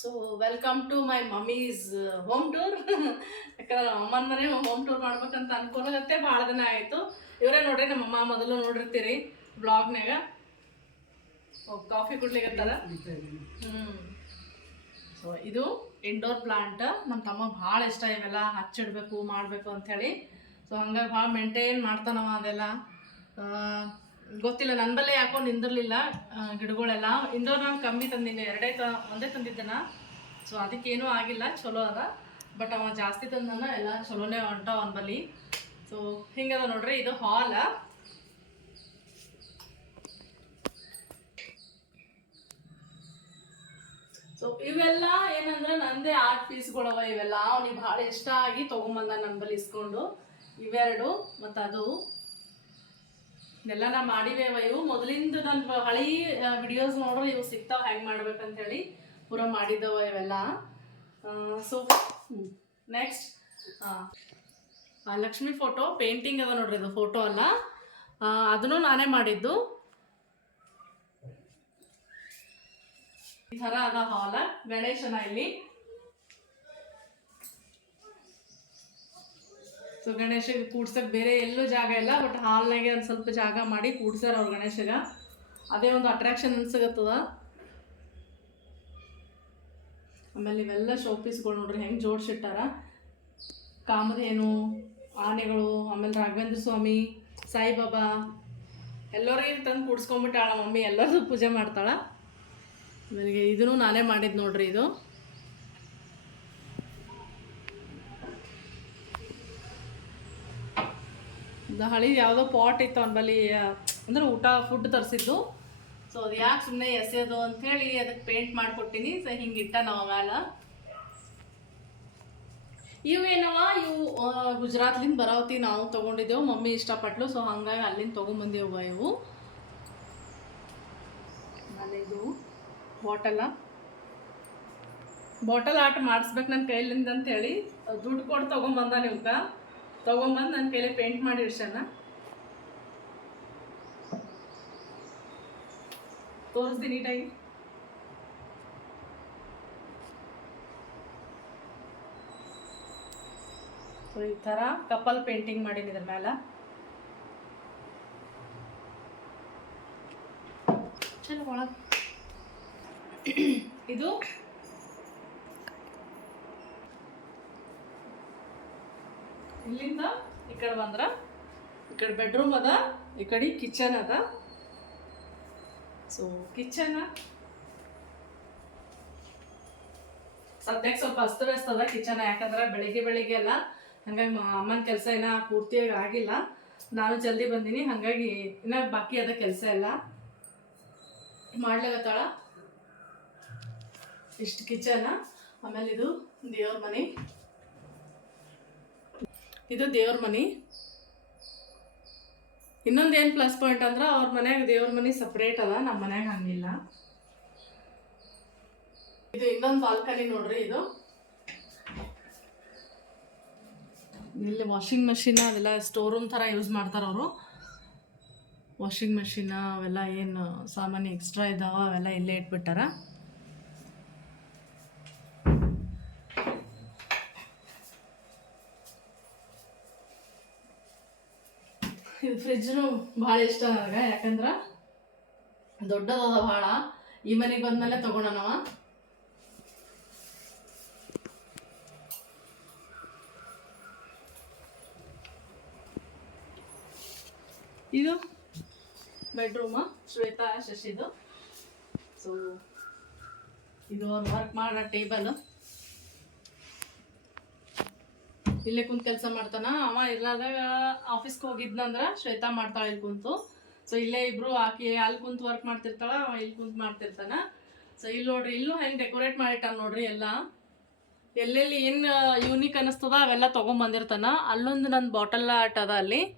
So welcome to my mummy's home tour ಯಾಕಂದ್ರೆ ಅಮ್ಮನ ಮನೆ ಹೋಮ್ ಟೂರ್ ಮಾಡ್ಬೇಕಂತ ಅನ್ಕೊಳಗತ್ತೆ ಭಾಳ ದಿನ ಆಯಿತು. ಇವರೇ ನೋಡ್ರಿ, ನಮ್ಮ ಅಮ್ಮ ಮೊದಲು ನೋಡಿರ್ತೀರಿ ಬ್ಲಾಗ್ನಾಗ ಕಾಫಿ ಕುಡ್ಲಿಕತ್ತಾರ ಹ್ಞೂ ಸೊ ಇದು ಇಂಡೋರ್ ಪ್ಲಾಂಟ್ ನಮ್ಮ ತಮ್ಮ ಭಾಳ ಇಷ್ಟ ಇವೆಲ್ಲ ಹಚ್ಚಿಡ್ಬೇಕು, ಮಾಡಬೇಕು ಅಂಥೇಳಿ. ಸೊ ಹಂಗಾಗಿ ಭಾಳ ಮೇಂಟೈನ್ ಮಾಡ್ತಾನವ ಅದೆಲ್ಲ. ಗೊತ್ತಿಲ್ಲ ನನ್ನ ಬಲ್ಲೇ ಯಾಕೋ ನಿಂದಿರಲಿಲ್ಲ ಗಿಡಗಳೆಲ್ಲ. ಇಂಡೋರ್ ನಾನು ಕಮ್ಮಿ ತಂದಿದ್ದೆ, ಎರಡೇ ತ ಒಂದೇ ತಂದಿದ್ದನ? ಸೊ ಅದಕ್ಕೇನೂ ಆಗಿಲ್ಲ, ಚಲೋ ಅದ. ಬಟ್ ಅವ ಜಾಸ್ತಿ ತಂದನ, ಎಲ್ಲ ಚಲೋನೇ ಹೊಂಟ ಅವನ ಬಲ್ಲಿ. ಸೊ ಹಿಂಗದ ನೋಡ್ರಿ, ಇದು ಹಾಲ. ಸೊ ಇವೆಲ್ಲ ಏನಂದ್ರೆ ನಂದೇ ಆರ್ಟ್ ಪೀಸ್ಗಳವ ಇವೆಲ್ಲ ಅವನಿಗೆ ಭಾಳ ಇಷ್ಟ ಆಗಿ ತೊಗೊಂಬಂದ ನನ್ನ ಬಲ್ಲಿ ಇಸ್ಕೊಂಡು. ಇವೆರಡು ಮತ್ತು ಅದು ಇದೆಲ್ಲ ನಾ ಮಾಡಿವೇವ ಇವು ಮೊದಲಿಂದ ನನ್ನ ಹಳಿ ವಿಡಿಯೋಸ್ ನೋಡ್ರೆ ಇವು ಸಿಗ್ತಾವ ಹೆಂಗೆ ಮಾಡ್ಬೇಕಂತ ಹೇಳಿ ಪೂರ ಮಾಡಿದವ ಇವೆಲ್ಲ. So next Lakshmi photo painting ಅದ ನೋಡ್ರಿ ಇದು ಫೋಟೋ ಅಲ್ಲ. ಅದನ್ನು ನಾನೇ ಮಾಡಿದ್ದು. ಈ ಥರ ಅದ ಹಾಲ ಗಣೇಶನ ಇಲ್ಲಿ. ಸೊ ಗಣೇಶಗೆ ಕೂಡ್ಸಕ್ಕೆ ಬೇರೆ ಎಲ್ಲೂ ಜಾಗ ಇಲ್ಲ ಬಟ್ ಹಾಲ್ನಾಗೆ ಒಂದು ಸ್ವಲ್ಪ ಜಾಗ ಮಾಡಿ ಕೂಡ್ಸ್ಯಾರ ಅವ್ರು ಗಣೇಶಗ. ಅದೇ ಒಂದು ಅಟ್ರಾಕ್ಷನ್ ಅನ್ಸಗತ್ತದ ಆಮೇಲೆ ಇವೆಲ್ಲ ಶೋಪೀಸ್ಗಳು ನೋಡ್ರಿ, ಹೆಂಗೆ ಜೋಡಿಸಿಟ್ಟಾರ. ಕಾಮಧೇನು ಆನೆಗಳು, ಆಮೇಲೆ ರಾಘವೇಂದ್ರ ಸ್ವಾಮಿ, ಸಾಯಿಬಾಬಾ ಎಲ್ಲರಿಗೆ ತಂದು ಕೂಡ್ಸ್ಕೊಂಬಿಟ್ಟಾಳ ಮಮ್ಮಿ ಎಲ್ಲರೂ ಪೂಜೆ ಮಾಡ್ತಾಳ. ನನಗೆ ಇದನ್ನು ನಾನೇ ಮಾಡಿದ್ದು ನೋಡ್ರಿ ಇದು. ಹಳಿ ಯಾವುದೋ ಪಾಟ್ ಇತ್ತು ಅವನ ಬಳಿ ಅಂದ್ರೆ ಊಟ ಫುಡ್ ತರಿಸಿದ್ದು. ಸೊ ಅದು ಯಾಕೆ ಸುಮ್ಮನೆ ಎಸೆಯೋದು ಅಂಥೇಳಿ ಅದಕ್ಕೆ ಪೇಂಟ್ ಮಾಡಿಕೊಟ್ಟಿನಿ. ಸೊ ಹಿಂಗಿಟ್ಟ ನಾವು ಮ್ಯಾಲ. ಇವೇನವ ಇವು ಗುಜರಾತ್ಲಿಂದ ಬರಾವತಿ ನಾವು ತೊಗೊಂಡಿದ್ದೆವು. ಮಮ್ಮಿ ಇಷ್ಟಪಟ್ಲು. ಸೊ ಹಂಗಾಗಿ ಅಲ್ಲಿಂದ ತೊಗೊಂಬಂದೇವ ಇವು. ಇದು ಬಾಟಲ. ಬಾಟಲ್ ಆಟ ಮಾಡಿಸ್ಬೇಕು ನನ್ನ ಕೈಲಿಂದ ಅಂತೇಳಿ ದುಡ್ಡು ಕೊಟ್ಟು ತೊಗೊಂಬಂದ ನಿಮ್ಗೆ. ತೊಗೊಂಬಂದು ನನ್ನ ಕೈಲೇ ಪೇಂಟ್ ಮಾಡಿ ಇಡ್ಸಣ ತೋರಿಸ್ತೀನಿ ಟೈಮ್ ಸೊ ಈ ಥರ ಕಪಲ್ ಪೇಂಟಿಂಗ್ ಮಾಡೀನಿ ಇದ್ರ ಮೇಲೆ ಚಲೋ ಒಳಗೆ. ಇದು ಇಲ್ಲಿಂದ ಈ ಕಡೆ ಬಂದ್ರ, ಈ ಕಡೆ ಬೆಡ್ರೂಮ್ ಅದ, ಈ ಕಡೆ ಕಿಚನ್ ಅದ. ಸೊ ಕಿಚನ್ ಸದ್ಯಕ್ಕೆ ಸ್ವಲ್ಪ ಅಸ್ತವ್ಯಸ್ತ ಅದ ಕಿಚನ್ ಯಾಕಂದ್ರೆ ಬೆಳಿಗ್ಗೆ ಬೆಳಿಗ್ಗೆ ಎಲ್ಲ ಹಂಗಾಗಿ ಅಮ್ಮನ ಕೆಲಸ ಏನ ಪೂರ್ತಿಯಾಗಿ ಆಗಿಲ್ಲ. ನಾನು ಜಲ್ದಿ ಬಂದೀನಿ, ಹಾಗಾಗಿ ಇನ್ನ ಬಾಕಿ ಅದ ಕೆಲಸ ಎಲ್ಲ. ಮಾಡ್ಲಾಗತ್ತಾಳ ಇಷ್ಟು ಕಿಚನ್ ಆಮೇಲೆ ಇದು ದೇವ್ರ ಮನೆ. ಇದು ದೇವ್ರ ಮನೆ. ಇನ್ನೊಂದು ಏನು ಪ್ಲಸ್ ಪಾಯಿಂಟ್ ಅಂದ್ರೆ ಅವ್ರ ಮನ್ಯಾಗ ದೇವ್ರ ಮನೆ ಸಪ್ರೇಟ್ ಅದ ನಮ್ಮ ಮನ್ಯಾಗ ಹಂಗಿಲ್ಲ. ಇದು ಇನ್ನೊಂದು ಬಾಲ್ಕನಿ ನೋಡ್ರಿ ಇದು. ಇಲ್ಲಿ ವಾಷಿಂಗ್ ಮೆಷಿನ್ ಅದೆಲ್ಲ ಸ್ಟೋರ್ ರೂಮ್ ಥರ ಯೂಸ್ ಮಾಡ್ತಾರೆ ಅವರು. ವಾಷಿಂಗ್ ಮೆಷಿನ್ ಅವೆಲ್ಲ ಏನು ಸಾಮಾನ್ಯ ಎಕ್ಸ್ಟ್ರಾ ಇದ್ದಾವ ಅವೆಲ್ಲ ಇಲ್ಲೇ ಇಟ್ಬಿಟ್ಟಾರ ಇದು ಫ್ರಿಜ್ನು ಭಾಳ ಇಷ್ಟ ನನಗೆ, ಯಾಕಂದ್ರೆ ದೊಡ್ಡದದ ಭಾಳ. ಈ ಮನೆಗೆ ಬಂದಮೇಲೆ ತಗೊಂಡನವ ಇದು ಬೆಡ್ರೂಮ್ ಶ್ವೇತಾ, ಶಶಿದು. ಸೊ ಇದು ಅವ್ರು ವರ್ಕ್ ಮಾಡೋ ಟೇಬಲ್ ಇಲ್ಲೇ ಕುಂತ್ ಕೆಲಸ ಮಾಡ್ತಾನ. ಅವ ಇರ್ಲಾರ್ದಾಗ ಆಫೀಸ್ಗೆ ಹೋಗಿದ್ನಂದ್ರ ಶ್ವೇತಾ ಮಾಡ್ತಾಳೆ ಇಲ್ಲಿ ಕುಂತು. ಸೊ ಇಲ್ಲೇ ಇಬ್ರು ಆಕೆ ಅಲ್ಲಿ ಕುಂತು ವರ್ಕ್ ಮಾಡ್ತಿರ್ತಾಳ, ಅವ ಇಲ್ಲಿ ಕುಂತು ಮಾಡ್ತಿರ್ತಾನ. ಸೊ ಇಲ್ಲಿ ನೋಡ್ರಿ, ಇಲ್ಲೂ ಹೆಂಗೆ ಡೆಕೋರೇಟ್ ಮಾಡಿಟ್ಟಾನ ನೋಡ್ರಿ ಎಲ್ಲ. ಎಲ್ಲೆಲ್ಲಿ ಏನು ಯೂನಿಕ್ ಅನಿಸ್ತದ ಅವೆಲ್ಲ ತೊಗೊಂಬಂದಿರ್ತಾನ. ಅಲ್ಲೊಂದು ನನ್ನ ಬಾಟಲ್ ಆಟ ಅದ ಅಲ್ಲಿ.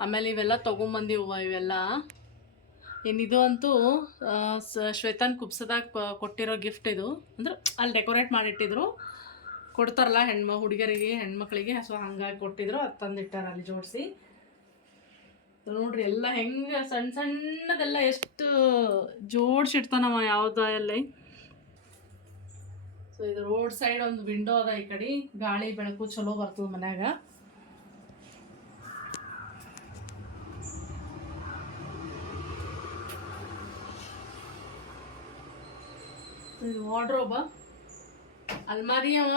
ಆಮೇಲೆ ಇವೆಲ್ಲ ತೊಗೊಂಬಂದಿವ ಇವೆಲ್ಲ. ಏನಿದು ಅಂತೂ ಶ್ವೇತನ್ ಕುಪ್ಸದಾಗ ಕೊಟ್ಟಿರೋ ಗಿಫ್ಟ್ ಇದು. ಅಂದ್ರೆ, ಅಲ್ಲಿ ಡೆಕೋರೇಟ್ ಮಾಡಿಟ್ಟಿದ್ರು. ಕೊಡ್ತಾರಲ್ಲ ಹೆಣ್ಮ ಹುಡುಗರಿಗೆ, ಹೆಣ್ಮಕ್ಳಿಗೆ. ಸೊ ಹಂಗಾಗಿ ಕೊಟ್ಟಿದ್ರು, ಅದು ತಂದಿಟ್ಟಾರ ಅಲ್ಲಿ ಜೋಡಿಸಿ. ನೋಡ್ರಿ, ಎಲ್ಲ ಹೆಂಗೆ ಸಣ್ಣ ಸಣ್ಣದೆಲ್ಲ ಎಷ್ಟು ಜೋಡ್ಸಿಡ್ತಾನವ ಯಾವ್ದು ಎಲ್ಲ ಸೊ ಇದು ರೋಡ್ ಸೈಡ್ ಒಂದು ವಿಂಡೋ ಅದ ಈ ಕಡೆ. ಗಾಳಿ, ಬೆಳಕು ಚಲೋ ಬರ್ತದ ಮನ್ಯಾಗ. ಇದು ವಾರ್ಡ್ರೋಬ ಅಲ್ಮಾರಿ ಅವ.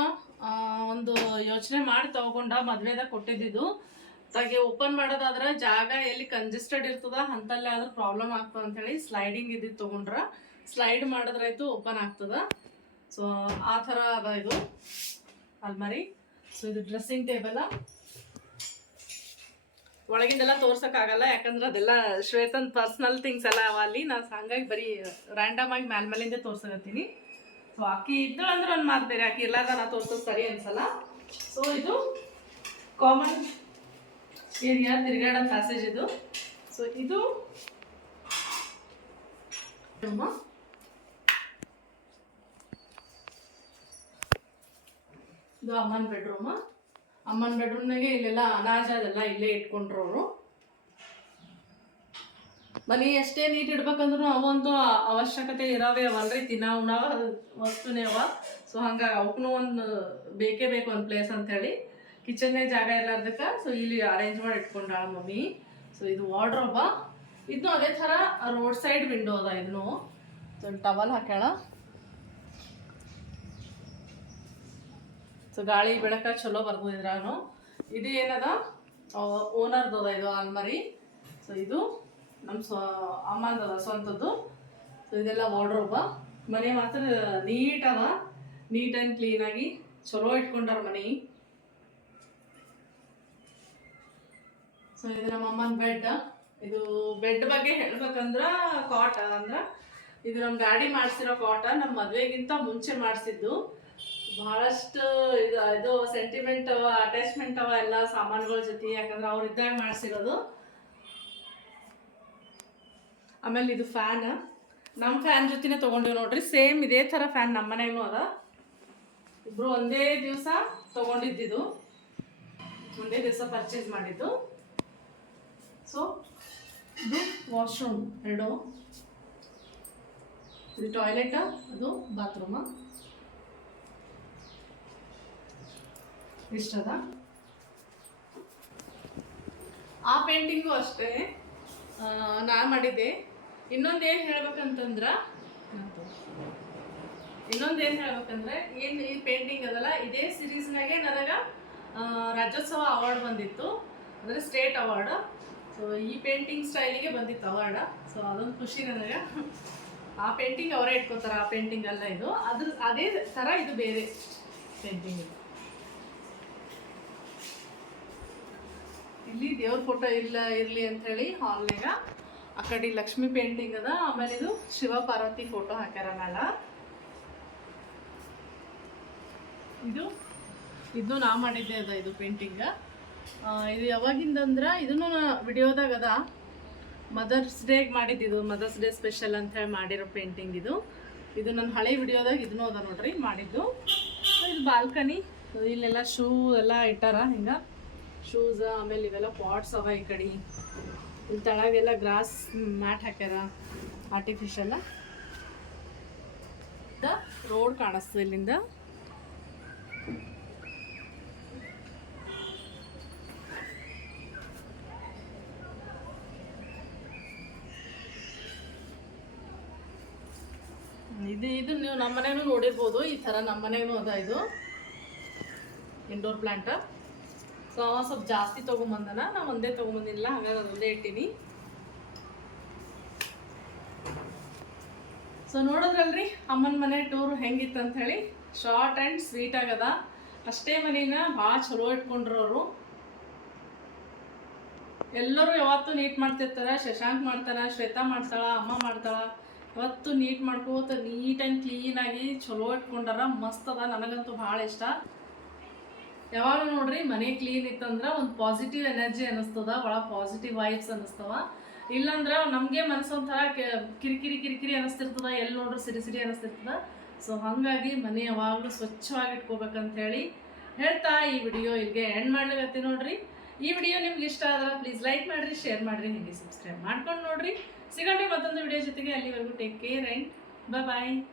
ಒಂದು ಯೋಚನೆ ಮಾಡಿ ತಗೊಂಡ ಮದ್ವೆದಾಗ ಕೊಟ್ಟಿದ್ದು ತಾಗೆ ಓಪನ್ ಮಾಡೋದಾದ್ರೆ ಜಾಗ ಎಲ್ಲಿ ಕಂಜೆಸ್ಟೆಡ್ ಇರ್ತದ ಅಂತಲ್ಲೇ ಆದ್ರೆ ಪ್ರಾಬ್ಲಮ್ ಆಗ್ತದ ಅಂತೇಳಿ ಸ್ಲೈಡಿಂಗ್ ಇದ್ದಿದ್ದು ತಗೊಂಡ್ರ. ಸ್ಲೈಡ್ ಮಾಡಿದ್ರಾಯ್ತು ಓಪನ್ ಆಗ್ತದ. ಸೊ ಆ ಥರ ಅದ ಇದು. ಅಲ್ಮಾರಿ. ಸೊ ಇದು ಡ್ರೆಸ್ಸಿಂಗ್ ಟೇಬಲ್ ಒಳಗಿಂದೆಲ್ಲ ತೋರ್ಸೋಕ್ಕಾಗಲ್ಲ ಯಾಕಂದ್ರೆ ಅದೆಲ್ಲ ಶ್ವೇತನ್ ಪರ್ಸ್ನಲ್ ಥಿಂಗ್ಸ್ ಎಲ್ಲ ಅವ ಅಲ್ಲಿ. ನಾನು ಹಂಗಾಗಿ ಬರೀ ರ್ಯಾಂಡಮ್ ಆಗಿ ಮ್ಯಾಲ್ಮೇಲಿಂದ ತೋರ್ಸಕತ್ತೀನಿ. ಸೊ ಅಕ್ಕಿ ಇದ್ದು ಅಂದ್ರೆ ಒಂದು ಮಾತು ಬೇರೆ. ಅಕ್ಕಿ ಎಲ್ಲಾರ್ದ ನಾ ತೋರ್ಸೋದು ಸರಿ ಅನ್ಸಲ್ಲ? ಸೊ ಇದು ಕಾಮನ್ ಏರಿಯಾ ತಿರುಗಾಡೋ ಪ್ಯಾಸೇಜ್ ಇದು. ಸೊ ಇದು. ಇದು ಅಮ್ಮನ ಬೆಡ್ರೂಮ್ ಅಮ್ಮನ ಬೆಡ್ರೂಮ್ನಾಗೆ ಇಲ್ಲೆಲ್ಲ ಅನಾಜ ಅದೆಲ್ಲ ಇಲ್ಲೇ ಇಟ್ಕೊಂಡ್ರು ಅವರು. ಮನೆ ಎಷ್ಟೇ ನೀಟ್ ಇಡ್ಬೇಕಂದ್ರೂ ಅವೊಂದು ಅವಶ್ಯಕತೆ ಇರಾವೆ ಅವಲ್ರಿ, ತಿನ್ನ, ಉಣ ವಸ್ತುನೇ ಅವ. ಸೊ ಹಂಗಾಗಿ ಅವಕ್ಕೂ ಒಂದು ಬೇಕೇ ಬೇಕು ಒಂದು ಪ್ಲೇಸ್ ಅಂತೇಳಿ ಕಿಚನ್ನೇ ಜಾಗ ಇರ್ಲಾರ್ದಕ್ಕೆ ಸೊ ಇಲ್ಲಿ ಅರೇಂಜ್ ಮಾಡಿ ಇಟ್ಕೊಂಡಾಳ ಮಮ್ಮಿ. ಸೊ ಇದು ವಾರ್ಡ್ರೋಬ ಇದು ಅದೇ ಥರ ರೋಡ್ ಸೈಡ್ ವಿಂಡೋ ಅದ ಇದನ್ನು ಸೊ ಟವಲ್ ಹಾಕ್ಯಾಳ. ಸೊ ಗಾಳಿ ಬೆಳಕ ಚಲೋ ಬರ್ತದೆ ಇದು ಏನದ? ಓನರ್ದು ಅದ ಇದು ಆಲ್ಮರಿ ಸೊ ಇದು ನಮ್ಮ ಸ್ವ ಅಮ್ಮಂದದ ಸ್ವಂತದ್ದು. ಸೊ ಇದೆಲ್ಲ ವಾರ್ಡ್ರೋಬ ಮನೆ ಮಾತ್ರ ನೀಟ್ ಅದ ನೀಟ್ ಆ್ಯಂಡ್ ಕ್ಲೀನಾಗಿ ಚಲೋ ಇಟ್ಕೊಂಡಾರ ಮನೆ. ಸೊ ಇದು ನಮ್ಮ ಅಮ್ಮನ ಬೆಡ್ ಇದು ಬೆಡ್ ಬಗ್ಗೆ ಹೇಳ್ಬೇಕಂದ್ರ ಕಾಟ ಅಂದ್ರ ಇದು ನಮ್ಮ ಗಾಡಿ ಮಾಡಿಸಿರೋ ಕಾಟ ನಮ್ಮ ಮದುವೆಗಿಂತ ಮುಂಚೆ ಮಾಡಿಸಿದ್ದು. ಬಹಳಷ್ಟು ಇದು ಇದು ಸೆಂಟಿಮೆಂಟ್ ಅಟ್ಯಾಚ್ಮೆಂಟ್ ಅವ ಎಲ್ಲ ಸಾಮಾನುಗಳ ಜೊತೆ, ಯಾಕಂದ್ರೆ ಅವ್ರು ಇದ್ದಾಗ ಮಾಡಿಸಿರೋದು. ಆಮೇಲೆ ಇದು ಫ್ಯಾನ್ ನಮ್ಮ ಫ್ಯಾನ್ ಜೊತೆನೇ ತೊಗೊಂಡಿವಿ ನೋಡ್ರಿ ಸೇಮ್ ಇದೇ ಥರ ಫ್ಯಾನ್ ನಮ್ಮ ಮನೆಗೂ ಅದ. ಇಬ್ಬರು ಒಂದೇ ದಿವಸ ತೊಗೊಂಡಿದ್ದಿದ್ದು ಒಂದೇ ದಿವಸ ಪರ್ಚೇಸ್ ಮಾಡಿದ್ದು. ಸೊ ಇದು ವಾಶ್ರೂಮ್ ಎರಡು. ಇದು ಟಾಯ್ಲೆಟ್ ಅದು ಬಾತ್ರೂಮ ಇಷ್ಟದ. ಆ ಪೇಂಟಿಂಗು ಅಷ್ಟೇ. ಆ, ನಾ ಮಾಡಿದ್ದೆ. ಇನ್ನೊಂದು ಏನು ಹೇಳ್ಬೇಕಂತಂದ್ರೆ ಇನ್ನೊಂದು ಏನು ಹೇಳ್ಬೇಕಂದ್ರೆ ಏನು ಈ ಪೇಂಟಿಂಗ್ ಅದಲ್ಲ ಇದೇ ಸಿರೀಸ್ನಾಗೆ ನನಗೆ ರಾಜ್ಯೋತ್ಸವ ಅವಾರ್ಡ್ ಬಂದಿತ್ತು. ಅಂದರೆ ಸ್ಟೇಟ್ ಅವಾರ್ಡ್ ಸೊ ಈ ಪೇಂಟಿಂಗ್ ಸ್ಟೈಲಿಗೆ ಬಂದಿತ್ತು ಅವಾರ್ಡ್ ಸೊ ಅದೊಂದು ಖುಷಿ ನನಗೆ. ಆ ಪೇಂಟಿಂಗ್ ಅವರೇ ಇಟ್ಕೋತಾರೆ ಆ ಪೇಂಟಿಂಗ್ ಅಲ್ಲ ಇದು. ಅದ್ರ ಅದೇ ಥರ ಇದು ಬೇರೆ ಪೇಂಟಿಂಗ್ ಇಲ್ಲಿ ದೇವ್ರ ಫೋಟೋ ಇಲ್ಲ ಇರಲಿ ಅಂಥೇಳಿ ಹಾಲ್ನಾಗ ಆ ಕಡೆ ಲಕ್ಷ್ಮಿ ಪೇಂಟಿಂಗ್ ಅದ, ಆಮೇಲೆ ಇದು ಶಿವ ಪಾರ್ವತಿ ಫೋಟೋ ಹಾಕ್ಯಾರ ಮ್ಯಾಲ. ಇದು ಇದು ನಾ ಮಾಡಿದ್ದೆ ಅದ ಇದು ಪೇಂಟಿಂಗ್ ಇದು ಯಾವಾಗಿಂದ ಅಂದ್ರೆ ಇದನ್ನು ವಿಡಿಯೋದಾಗ ಅದ. ಮದರ್ಸ್ ಡೇಗೆ ಮಾಡಿದ್ದು ಮದರ್ಸ್ ಡೇ ಸ್ಪೆಷಲ್ ಅಂತ ಹೇಳಿ ಮಾಡಿರೋ ಪೇಂಟಿಂಗ್ ಇದು. ಇದು ನನ್ನ ಹಳೆ ವಿಡಿಯೋದಾಗ ಇದನ್ನೂ ಅದ ನೋಡ್ರಿ, ಮಾಡಿದ್ದು. ಇದು ಬಾಲ್ಕನಿ ಇಲ್ಲೆಲ್ಲ ಶೂ ಎಲ್ಲ ಇಟ್ಟಾರ ಹಿಂಗ. ಶೂಸ್ ಆಮೇಲೆ ಇವೆಲ್ಲ ಪಾಟ್ಸ್ ಅವ ಈ ಕಡೆ. ಇಲ್ಲಿ ತಳಗೆಲ್ಲ ಗ್ರಾಸ್ ಮ್ಯಾಟ್ ಹಾಕ್ಯಾರ ಆರ್ಟಿಫಿಷಿಯಲ್ ರೋಡ್ ಕಾಣಿಸ್ತದೆ ಇಲ್ಲಿಂದ. ಇದು ಇದು ನೀವು ನಮ್ಮ ಮನೆಗೂ ನೋಡಿರ್ಬೋದು, ಈ ಥರ ನಮ್ಮ ಮನೆಗೂ ಅದ ಇದು. ಇಂಡೋರ್ ಪ್ಲಾಂಟ್ ಸೊ ಅವ ಸ್ವಲ್ಪ ಜಾಸ್ತಿ ತೊಗೊಂಬಂದನ, ನಾ ಒಂದೇ ತೊಗೊಂಬಂದಿಲ್ಲ, ಹಾಗಾಗಿ ಅದು ಒಂದೇ ಇಟ್ಟೀನಿ. ಸೊ ನೋಡೋದ್ರಲ್ರಿ, ಅಮ್ಮನ ಮನೆ ಟೂರ್ ಹೆಂಗಿತ್ತು ಅಂತ ಹೇಳಿ ಶಾರ್ಟ್ ಆ್ಯಂಡ್ ಸ್ವೀಟ್ ಆಗದ. ಅಷ್ಟೇ ಮನೇನ ಭಾಳ ಚಲೋ ಇಟ್ಕೊಂಡ್ರು ಅವರು ಎಲ್ಲರೂ ಯಾವತ್ತೂ ನೀಟ್ ಮಾಡ್ತಿರ್ತಾರೆ, ಶಶಾಂಕ್ ಮಾಡ್ತಾರ, ಶ್ವೇತಾ ಮಾಡ್ತಾಳ, ಅಮ್ಮ ಮಾಡ್ತಾಳ. ಯಾವತ್ತು ನೀಟ್ ಮಾಡ್ಕೋತ ನೀಟ್ ಆ್ಯಂಡ್ ಕ್ಲೀನಾಗಿ ಚಲೋ ಇಟ್ಕೊಂಡಾರ, ಮಸ್ತ್ ಅದ, ನನಗಂತೂ ಭಾಳ ಇಷ್ಟ. ಯಾವಾಗ ನೋಡ್ರಿ ಮನೆ ಕ್ಲೀನ್ ಇತ್ತಂದ್ರೆ ಒಂದು ಪಾಸಿಟಿವ್ ಎನರ್ಜಿ ಅನಿಸ್ತದ ಭಾಳ ಪಾಸಿಟಿವ್ ವೈಬ್ಸ್ ಅನ್ನಿಸ್ತವ ಇಲ್ಲಾಂದ್ರೆ ನಮಗೆ ಮನಸ್ಸು ಒಂಥರ ಕೆ- ಕಿರಿಕಿರಿ ಕಿರಿಕಿರಿ ಅನಿಸ್ತಿರ್ತದ ಎಲ್ಲಿ ನೋಡ್ರಿ ಸಿರಿ ಸಿರಿ ಅನಿಸ್ತಿರ್ತದ. ಸೊ ಹಾಗಾಗಿ ಮನೆ ಯಾವಾಗಲೂ ಸ್ವಚ್ಛವಾಗಿ ಇಟ್ಕೋಬೇಕಂತ ಹೇಳಿ ಹೇಳ್ತಾ ಈ ವಿಡಿಯೋ ಇಲ್ಲಿಗೆ ಎಂಡ್ ಮಾಡ್ಲಿಕ್ಕೆ ನೋಡ್ರಿ. ಈ ವಿಡಿಯೋ ನಿಮ್ಗೆ ಇಷ್ಟ ಆದ್ರೆ ಪ್ಲೀಸ್ ಲೈಕ್ ಮಾಡಿರಿ ಶೇರ್ ಮಾಡಿರಿ, ಹೀಗೆ ಸಬ್ಸ್ಕ್ರೈಬ್ ಮಾಡ್ಕೊಂಡು ನೋಡ್ರಿ. ಸಿಗಂಡ್ರಿ ಮತ್ತೊಂದು ವಿಡಿಯೋ ಜೊತೆಗೆ, ಅಲ್ಲಿವರೆಗೂ ಟೇಕ್ ಕೇರ್ ಆ್ಯಂಡ್ ಬಾಯ್